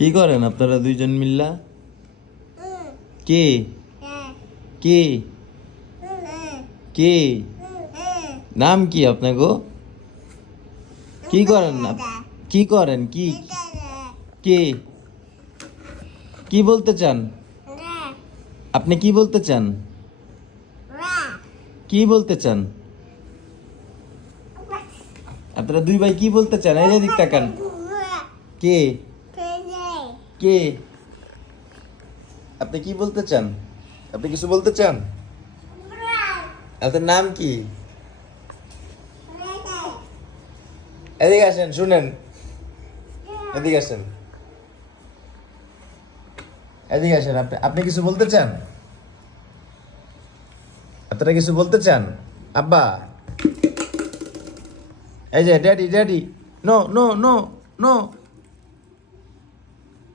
কি করেন আপনারা দুইজন মিল্লা? কে কে কে নাম কি আপনার গো? কি করেন না? কি করেন? কি কে কি বলতে চান? আপনি কি বলতে চান? কি বলতে চান? আপনারা দুই ভাই কি বলতে চান? এই যে দিক তাকান। কে কে আপনি কি বলতে চান? আপনি কিছু বলতে চান? আপনার নাম কি? এদিকে আসেন, শুনেন, এদিকে আসেন, এদিকে আসেন। আপনি আপনি কিছু বলতে চান? আপনারা কিছু বলতে চান? আব্বা, এই যে daddy, daddy, no no no no